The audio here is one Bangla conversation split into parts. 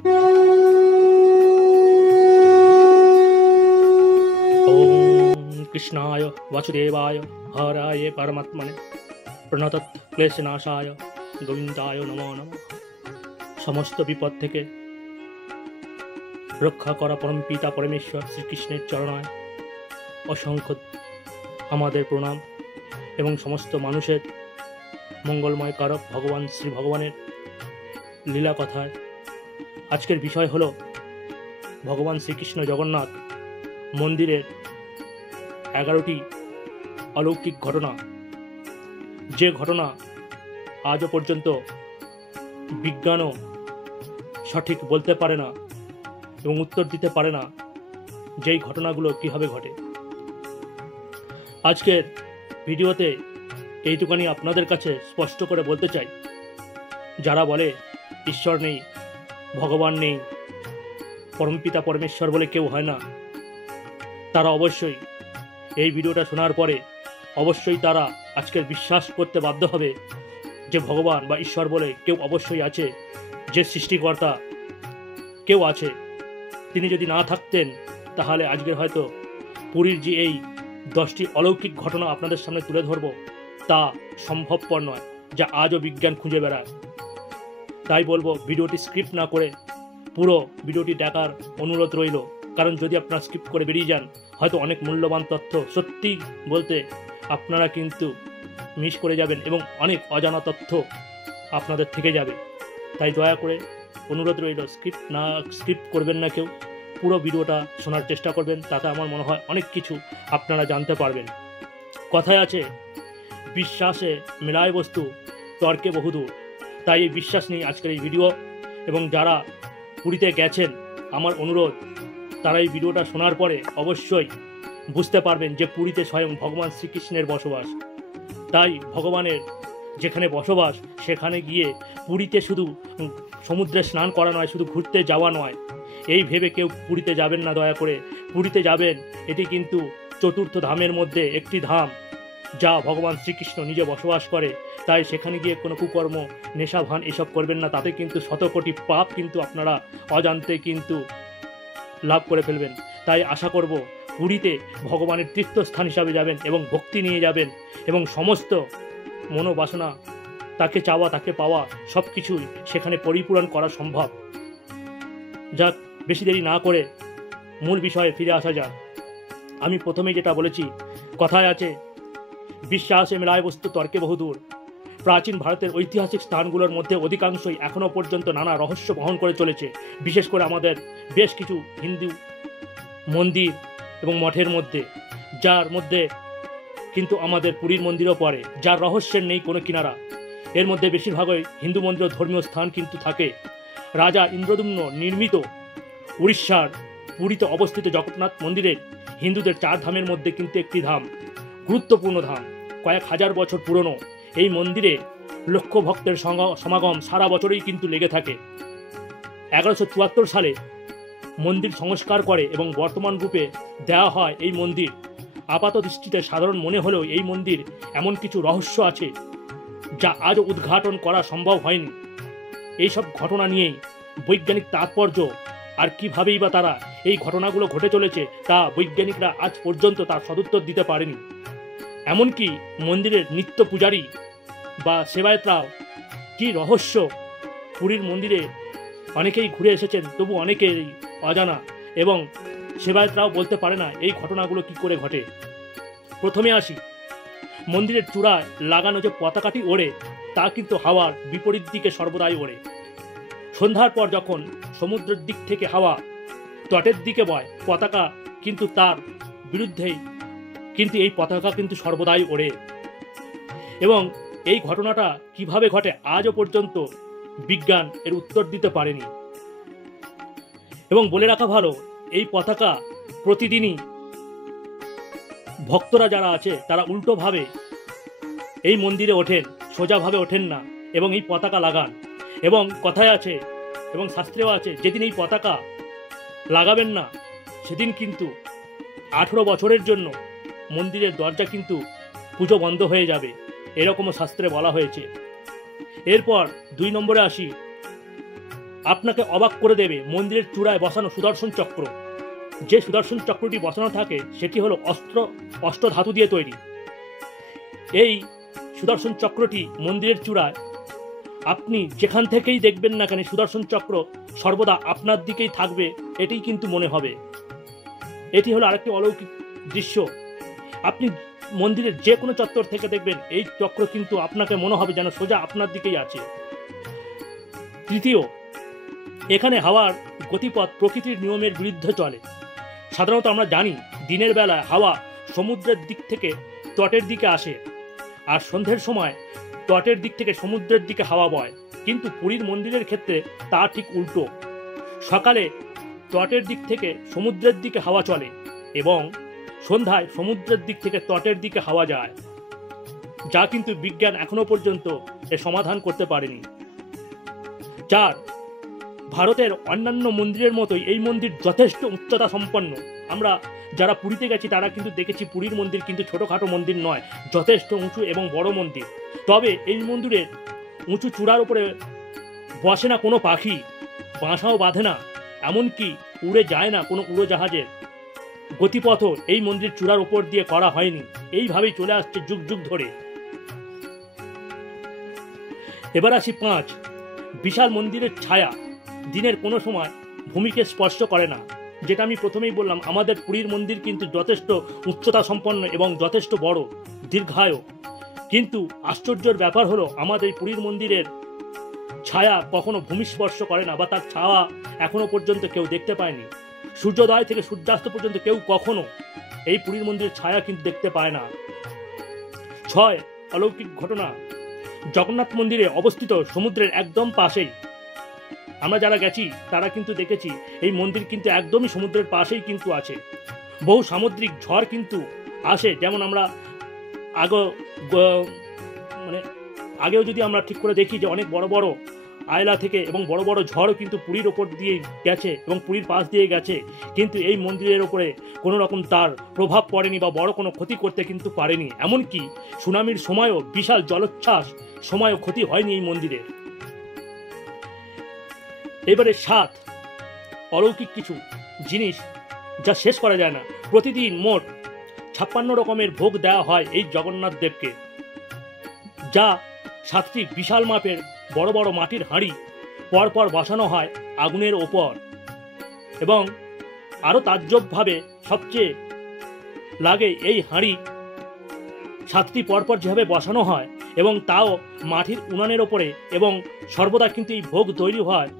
ओम कृष्णाय वासुदेवाय हराय परमात्मने प्रणतत् क्लेशनाशाय गोविंदाय नमो नमः। समस्त विपद থেকে রক্ষা করা পরম পিতা পরমেশ্বর শ্রীকৃষ্ণের চরণায় অসংখ্য আমাদের প্রণাম এবং সমস্ত মানুষের মঙ্গলময় কারক ভগবান শ্রী ভগবানের লীলা কথায় আজকের বিষয় হলো ভগবান শ্রীকৃষ্ণ জগন্নাথ মন্দিরের 11টি অলৌকিক ঘটনা, যে ঘটনা আজও পর্যন্ত বিজ্ঞানও সঠিক বলতে পারে না এবং উত্তর দিতে পারে না যেই ঘটনাগুলো কীভাবে ঘটে। আজকের ভিডিওতে এইটুখানি আপনাদের কাছে স্পষ্ট করে বলতে চাই, যারা বলে ঈশ্বর নেই, ভগবান নেই, পরমপিতা পরমেশ্বর বলে কেউ হয় না, তারা অবশ্যই এই ভিডিওটা শোনার পরে অবশ্যই তারা আজকের বিশ্বাস করতে বাধ্য হবে যে ভগবান বা ঈশ্বর বলে কেউ অবশ্যই আছে, যে সৃষ্টিকর্তা কেউ আছে। তিনি যদি না থাকতেন তাহলে আজকের হয়তো পুরীর যে এই 10টি অলৌকিক ঘটনা আপনাদের সামনে তুলে ধরব তা সম্ভবপর নয়, যা আজও বিজ্ঞান খুঁজে বেড়ায়। তাই বলবো ভিডিওটি স্ক্রিপ্ট না করে পুরো ভিডিওটি দেখার অনুরোধ রইল, কারণ যদি আপনারা স্কিপ করে বেরিয়ে যান হয়তো অনেক মূল্যবান তথ্য সত্যি বলতে আপনারা কিন্তু মিস করে যাবেন এবং অনেক অজানা তথ্য আপনাদের থেকে যাবে। তাই দয়া করে অনুরোধ রইল, স্কিপ করবেন না কেউ, পুরো ভিডিওটা শোনার চেষ্টা করবেন, তাতে আমার মনে হয় অনেক কিছু আপনারা জানতে পারবেন। কথায় আছে বিশ্বাসে মেলায় বস্তু তর্কে বহুদূর। তাই এই বিশ্বাস নিয়ে আজকের এই ভিডিও, এবং যারা পুরীতে গেছেন আমার অনুরোধ তারা এই ভিডিওটা শোনার পরে অবশ্যই বুঝতে পারবেন যে পুরীতে স্বয়ং ভগবান শ্রীকৃষ্ণের বসবাস। তাই ভগবানের যেখানে বসবাস সেখানে গিয়ে পুরীতে শুধু সমুদ্রে স্নান করা নয়, শুধু ঘুরতে যাওয়া নয়, এই ভেবে কেউ পুরীতে যাবেন না। দয়া করে পুরীতে যাবেন, এটি কিন্তু চতুর্থ ধামের মধ্যে একটি ধাম যা ভগবান শ্রীকৃষ্ণ নিজে বসবাস করে। তাই সেখানে গিয়ে কোনো কুকর্ম, নেশা ভান এসব করবেন না, তাতে কিন্তু শতকোটি পাপ কিন্তু আপনারা অজান্তে কিন্তু লাভ করে ফেলবেন। তাই আশা করব পুরীতে ভগবানের তীর্থস্থান হিসাবে যাবেন এবং ভক্তি নিয়ে যাবেন এবং সমস্ত মনোবাসনা, তাকে চাওয়া তাকে পাওয়া সব কিছুই সেখানে পরিপূরণ করা সম্ভব। যাক, বেশি দেরি না করে মূল বিষয়ে ফিরে আসা যাক। আমি প্রথমেই যেটা বলেছি, কথায় আছে বিশ্বাসে মেলায় বস্তু তর্কে বহুদূর। প্রাচীন ভারতের ঐতিহাসিক স্থানগুলোর মধ্যে অধিকাংশই এখনও পর্যন্ত নানা রহস্য বহন করে চলেছে। বিশেষ করে আমাদের বেশ কিছু হিন্দু মন্দির এবং মঠের মধ্যে, যার মধ্যে কিন্তু আমাদের পুরীর মন্দিরও পড়ে, যার রহস্যের নেই কোনো কিনারা। এর মধ্যে বেশিরভাগই হিন্দু মন্দির ও ধর্মীয় স্থান কিন্তু থাকে। রাজা ইন্দ্রদ্যুম্ন নির্মিত উড়িষ্যার পুরীতে অবস্থিত জগন্নাথ মন্দিরের হিন্দুদের 4 ধামের মধ্যে কিন্তু একটি ধাম, গুরুত্বপূর্ণ ধাম, কয়েক হাজার বছর পুরনো। এই মন্দিরে লক্ষ ভক্তের সমাগম সারা বছরই কিন্তু লেগে থাকে। 1174 সালে মন্দির সংস্কার করে এবং বর্তমান রূপে দেওয়া হয় এই মন্দির। আপাত দৃষ্টিতে সাধারণ মনে হলেও এই মন্দির এমন কিছু রহস্য আছে যা আজও উদ্ঘাটন করা সম্ভব হয়নি। এইসব ঘটনা নিয়েই বৈজ্ঞানিক তাৎপর্য, আর কিভাবেই বা তারা এই ঘটনাগুলো ঘটে চলেছে তা বৈজ্ঞানিকরা আজ পর্যন্ত তার সদুত্তর দিতে পারেনি। এমনকি মন্দিরের নিত্য পূজারী বা সেবায়েতরাও কি রহস্য পুরীর মন্দিরে অনেকেই ঘুরে এসেছেন, তবু অনেকেই অজানা এবং সেবায়েতরাও বলতে পারে না এই ঘটনাগুলো কি করে ঘটে। প্রথমে আসি, মন্দিরের চূড়ায় লাগানো যে পতাকাটি ওড়ে তা কিন্তু হাওয়ার বিপরীত দিকে সর্বদাই ওড়ে। সন্ধ্যার পর যখন সমুদ্রের দিক থেকে হাওয়া তটের দিকে বয়, পতাকা কিন্তু তার বিরুদ্ধেই কিন্তু এই পতাকা কিন্তু সর্বদাই ওড়ে। এবং এই ঘটনাটা কিভাবে ঘটে আজও পর্যন্ত বিজ্ঞান এর উত্তর দিতে পারেনি। এবং বলে রাখা ভালো, এই পতাকা প্রতিদিনই ভক্তরা যারা আছে তারা উল্টোভাবে এই মন্দিরে ওঠেন, সোজাভাবে ওঠেন না এবং এই পতাকা লাগান। এবং কথায় আছে এবং শাস্ত্রেও আছে, যেদিন এই পতাকা লাগাবেন না সেদিন কিন্তু 18 বছরের জন্য মন্দিরের দরজা কিন্তু পুজো বন্ধ হয়ে যাবে, এরকমও শাস্ত্রে বলা হয়েছে। এরপর 2 নম্বরে আসি, আপনাকে অবাক করে দেবে মন্দিরের চূড়ায় বসানো সুদর্শন চক্র। যে সুদর্শন চক্রটি বসানো থাকে সেটি হলো অষ্টধাতু দিয়ে তৈরি। এই সুদর্শন চক্রটি মন্দিরের চূড়ায় আপনি যেখান থেকেই দেখবেন না কেন সুদর্শন চক্র সর্বদা আপনার দিকেই থাকবে, এটাই কিন্তু মনে হবে। এটি হলো আরেকটি অলৌকিক দৃশ্য। আপনি মন্দিরের যে কোনো চত্বর থেকে দেখবেন এই চক্র কিন্তু আপনাকে মনে হবে যেন সোজা আপনার দিকেই আছে। তৃতীয়, এখানে হাওয়ার গতিপথ প্রকৃতির নিয়মের বিরুদ্ধে চলে। সাধারণত আমরা জানি দিনের বেলায় হাওয়া সমুদ্রের দিক থেকে তটের দিকে আসে, আর সন্ধ্যের সময় তটের দিক থেকে সমুদ্রের দিকে হাওয়া বয়। কিন্তু পুরীর মন্দিরের ক্ষেত্রে তা ঠিক উল্টো। সকালে তটের দিক থেকে সমুদ্রের দিকে হাওয়া চলে এবং সন্ধ্যায় সমুদ্রের দিক থেকে তটের দিকে হাওয়া যায়, যা কিন্তু বিজ্ঞান এখনো পর্যন্ত এর সমাধান করতে পারেনি। 4, ভারতের অন্যান্য মন্দিরের মতোই এই মন্দির যথেষ্ট উচ্চতা সম্পন্ন। আমরা যারা পুরীতে গেছি তারা কিন্তু দেখেছি পুরীর মন্দির কিন্তু ছোটোখাটো মন্দির নয়, যথেষ্ট উঁচু এবং বড় মন্দির। তবে এই মন্দিরের উঁচু চূড়ার উপরে বসে না কোনো পাখি, বাসাও বাঁধে না, এমনকি উড়ে যায় না কোনো উড়োজাহাজের গতিপথও এই মন্দির চূড়ার উপর দিয়ে করা হয়নি। এইভাবেই চলে আসছে যুগ যুগ ধরে। এবার আসি 5, বিশাল মন্দিরের ছায়া দিনের কোনো সময় ভূমিকে স্পর্শ করে না। যেটা আমি প্রথমেই বললাম, আমাদের পুরীর মন্দির কিন্তু যথেষ্ট উচ্চতা সম্পন্ন এবং যথেষ্ট বড়, দীর্ঘায়ু। কিন্তু আশ্চর্যের ব্যাপার হলো আমাদের পুরীর মন্দিরের ছায়া কখনো ভূমি স্পর্শ করে না, বা তার ছায়া এখনো পর্যন্ত কেউ দেখতে পায়নি। সূর্যোদয় থেকে সূর্যাস্ত পর্যন্ত কেউ কখনো এই পুরীর মন্দিরের ছায়া কিন্তু দেখতে পায় না। 6, অলৌকিক ঘটনা। জগন্নাথ মন্দিরে অবস্থিত সমুদ্রের একদম পাশেই, আমরা যারা গেছি তারা কিন্তু দেখেছি এই মন্দির কিন্তু একদমই সমুদ্রের পাশেই কিন্তু আছে। বহু সামুদ্রিক ঝড় কিন্তু আসে, যেমন আমরা আগেও যদি আমরা ঠিক করে দেখি যে অনেক বড় বড় আয়লা থেকে এবং বড় বড় ঝড়ও কিন্তু পুরীর ওপর দিয়ে গেছে এবং পুরীর পাশ দিয়ে গেছে, কিন্তু এই মন্দিরের ওপরে কোনো রকম তার প্রভাব পড়েনি বা বড় কোনো ক্ষতি করতে কিন্তু পারেনি। এমনকি সুনামির সময়ও, বিশাল জলোচ্ছ্বাস সময়ও ক্ষতি হয়নি এই মন্দিরের। এবারে 7, অলৌকিক কিছু জিনিস যা শেষ করা যায় না। প্রতিদিন মোট 56 রকমের ভোগ দেওয়া হয় এই জগন্নাথ দেবকে, যা 7টি বিশাল মাপের বড় বড় মাটির হাঁড়ি পরপর বসানো হয় আগুনের ওপর। এবং আরও তাজ্জবভাবে সবচেয়ে লাগে এই হাঁড়ি 7টি পরপর যেভাবে বসানো হয় এবং তাও মাটির উনানের ওপরে, এবং সর্বদা কিন্তু এই ভোগ তৈরি হয়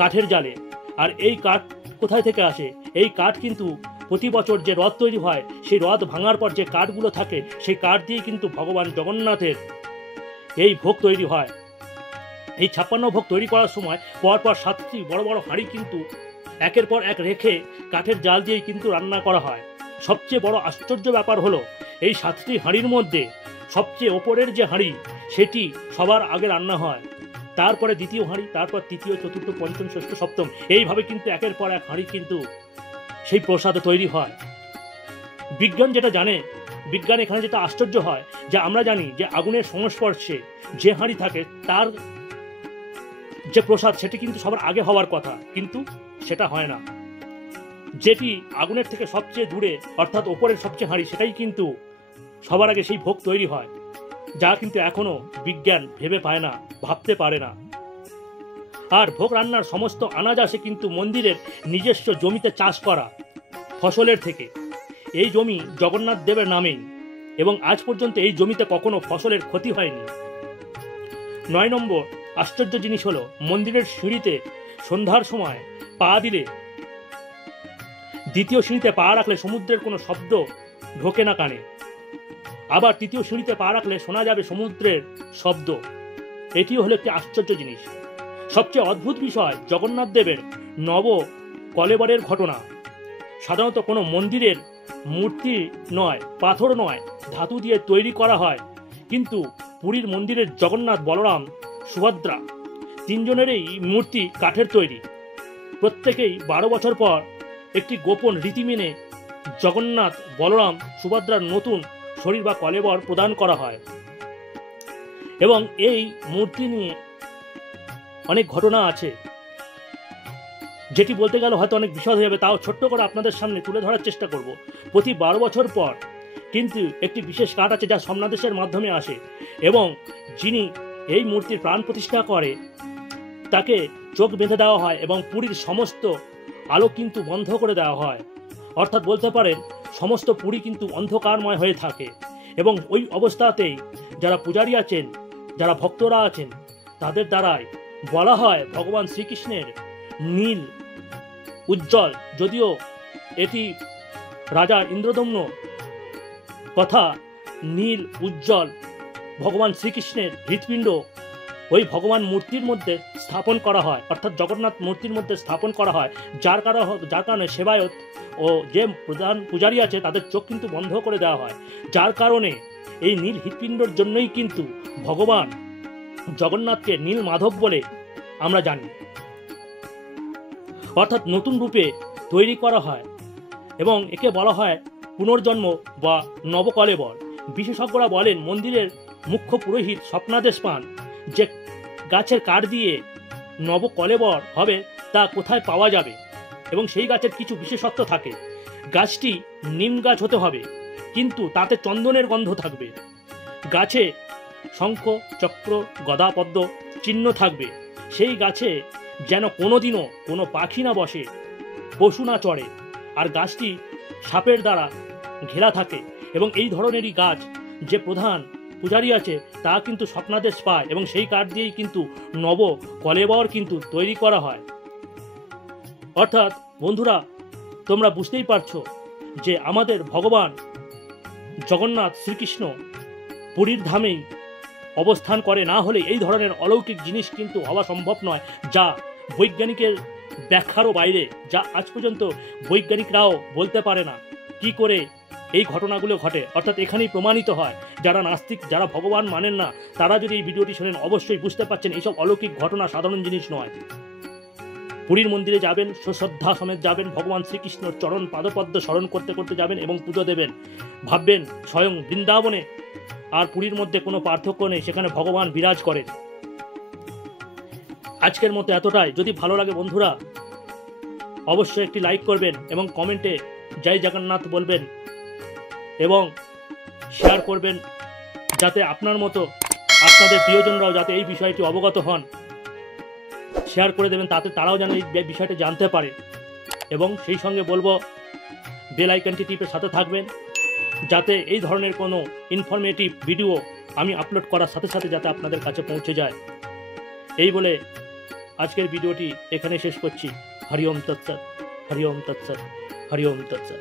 কাঠের জালে। আর এই কাঠ কোথায় থেকে আসে? এই কাঠ কিন্তু প্রতি বছর যে রথ তৈরি হয় সেই রথ ভাঙার পর যে কাঠগুলো থাকে সেই কাঠ দিয়ে কিন্তু ভগবান জগন্নাথের এই ভোগ তৈরি হয়। এই 56 ভোগ তৈরি করার সময় পরপর 7টি বড় বড় হাঁড়ি কিন্তু একের পর এক রেখে কাঠের জাল দিয়েই কিন্তু রান্না করা হয়। সবচেয়ে বড় আশ্চর্য ব্যাপার হলো এই 7টি হাঁড়ির মধ্যে সবচেয়ে ওপরের যে হাঁড়ি সেটি সবার আগে রান্না হয়, তারপরে দ্বিতীয় হাঁড়ি, তারপর তৃতীয়, চতুর্থ, পঞ্চম, ষষ্ঠ, সপ্তম, এইভাবে কিন্তু একের পর এক হাঁড়ি কিন্তু সেই প্রসাদ তৈরি হয়। বিজ্ঞান যেটা জানে, বিজ্ঞান এখানে যেটা আশ্চর্য হয় যে আমরা জানি যে আগুনের সংস্পর্শে যে হাঁড়ি থাকে তার যে প্রসাদ সেটি কিন্তু সবার আগে হওয়ার কথা, কিন্তু সেটা হয় না। যেটি আগুনের থেকে সবচেয়ে দূরে অর্থাৎ ওপরের সবচেয়ে হাঁড়ি সেটাই কিন্তু সবার আগে সেই ভোগ তৈরি হয়, যা কিন্তু এখনো বিজ্ঞান ভেবে পায় না, ভাবতে পারে না। আর ভোগ রান্নার সমস্ত আনাজ আসে কিন্তু মন্দিরের নিজস্ব জমিতে চাষ করা ফসলের থেকে। এই জমি জগন্নাথ দেবের নামেই এবং আজ পর্যন্ত এই জমিতে কখনো ফসলের ক্ষতি হয়নি। 9 নম্বর আশ্চর্য জিনিস হলো মন্দিরের সিঁড়িতে সন্ধ্যার সময় পা দিলে, দ্বিতীয় সিঁড়িতে পা রাখলে সমুদ্রের কোনো শব্দ ঢোকে না কানে, আবার তৃতীয় সিঁড়িতে পা রাখলে শোনা যাবে সমুদ্রের শব্দ। এটিও হলো একটি আশ্চর্য জিনিস। সবচেয়ে অদ্ভুত বিষয় জগন্নাথ দেবের নব কলেবরের ঘটনা। সাধারণত কোনো মন্দিরের মূর্তি নয়, পাথর নয়, ধাতু দিয়ে তৈরি করা হয়, কিন্তু পুরীর মন্দিরের জগন্নাথ, বলরাম, সুভদ্রা 3 জনেরই মূর্তি কাঠের তৈরি। প্রত্যেকেই 12 বছর পর একটি গোপন রীতি মেনে জগন্নাথ, বলরাম, সুভদ্রার নতুন শরীর বা কলেবর প্রদান করা হয় এবং এই মূর্তি নিয়ে অনেক ঘটনা আছে, যেটি বলতে গেলে হয়তো অনেক বিশদ হয়ে যাবে, তাও ছোট্ট করে আপনাদের সামনে তুলে ধরার চেষ্টা করব। প্রতি 12 বছর পর কিন্তু একটি বিশেষ কাঠ আছে যা স্বপ্নাদেশের মাধ্যমে আসে, এবং যিনি এই মূর্তির প্রাণ প্রতিষ্ঠা করে তাকে চোখ বেঁধে দেওয়া হয় এবং পুরীর সমস্ত আলো কিন্তু বন্ধ করে দেওয়া হয়। অর্থাৎ বলতে পারেন সমস্ত পুরী কিন্তু অন্ধকারময় হয়ে থাকে, এবং ওই অবস্থাতেই যারা পূজারী আছেন, যারা ভক্তরা আছেন, তাদের দ্বারাই বলা হয় ভগবান শ্রীকৃষ্ণের নীল উজ্জ্বল, যদিও এটি রাজা ইন্দ্রদম্ন কথা, নীল উজ্জ্বল ভগবান শ্রীকৃষ্ণের হৃৎপিণ্ড ওই ভগবান মূর্তির মধ্যে স্থাপন করা হয়, অর্থাৎ জগন্নাথ মূর্তির মধ্যে স্থাপন করা হয়, যার কারণে সেবায়ত ও যে প্রধান পূজারী আছে তাদের চোখ কিন্তু বন্ধ করে দেওয়া হয়। যার কারণে এই নীল হৃৎপিণ্ডর জন্যই কিন্তু ভগবান জগন্নাথকে নীল মাধব বলে আমরা জানি, অর্থাৎ নতুন রূপে তৈরি করা হয়, এবং একে বলা হয় পুনর্জন্ম বা নবকলেবর। বিশেষজ্ঞরা বলেন মন্দিরের মুখ্য পুরোহিত স্বপ্নাদেশ পান যে গাছের কাঠ দিয়ে নবকলেবর হবে তা কোথায় পাওয়া যাবে, এবং সেই গাছের কিছু বিশেষত্ব থাকে। গাছটি নিম গাছ হতে হবে, কিন্তু তাতে চন্দনের গন্ধ থাকবে। গাছে শঙ্খ, চক্র, গদা, পদ্ম চিহ্ন থাকবে। সেই গাছে যেন কোনোদিনও কোনো পাখি না বসে, পশু না চড়ে, আর গাছটি সাপের দ্বারা ঘেরা থাকে। এবং এই ধরনেরই গাছ যে প্রধান পূজারী আছে তা কিন্তু স্বপ্নাদেশ পায়, এবং সেই কাঠ দিয়েই কিন্তু নব কলেবর কিন্তু তৈরি করা হয়। অর্থাৎ বন্ধুরা, তোমরা বুঝতেই পারছো যে আমাদের ভগবান জগন্নাথ শ্রীকৃষ্ণ পুরীর ধামেই অবস্থান করে, না হলে এই ধরনের অলৌকিক জিনিস কিন্তু হওয়া সম্ভব নয়, যা বৈজ্ঞানিকের ব্যাখ্যারও বাইরে, যা আজ পর্যন্ত বৈজ্ঞানিকরাও বলতে পারে না কি করে এই ঘটনাগুলো ঘটে। অর্থাৎ এখানেই প্রমাণিত হয়, যারা নাস্তিক, যারা ভগবান মানেন না, তারা যদি এই ভিডিওটি শোনেন অবশ্যই বুঝতে পারছেন এইসব অলৌকিক ঘটনা সাধারণ জিনিস নয়। পুরীর মন্দিরে যাবেন, শ্রদ্ধা সমেত যাবেন, ভগবান শ্রীকৃষ্ণর চরণ পাদপদ্ম স্মরণ করতে করতে যাবেন এবং পুজো দেবেন। ভাববেন স্বয়ং বৃন্দাবনে আর পুরীর মধ্যে কোনো পার্থক্য নেই, সেখানে ভগবান বিরাজ করেন। আজকের মতো এতটাই। যদি ভালো লাগে বন্ধুরা অবশ্যই একটি লাইক করবেন এবং কমেন্টে জয় জগন্নাথ বলবেন, এবং শেয়ার করবেন, যাতে আপনার মতো আপনাদের প্রিয়জনরাও যাতে এই বিষয়টি অবগত হন। শেয়ার করে দেবেন, তাতে তারাও যেন এই বিষয়টি জানতে পারে। এবং সেই সঙ্গে বলবো বেল আইকনটি টিপে সাথে থাকবেন, যাতে এই ধরনের কোনো ইনফরমেটিভ ভিডিও আমি আপলোড করার সাথে সাথে যাতে আপনাদের কাছে পৌঁছে যায়। এই বলে আজকের ভিডিওটি এখানে শেষ করছি। হরি ওম তৎসৎ, হরি ওম তৎসৎ, হরি ওম তৎসৎ।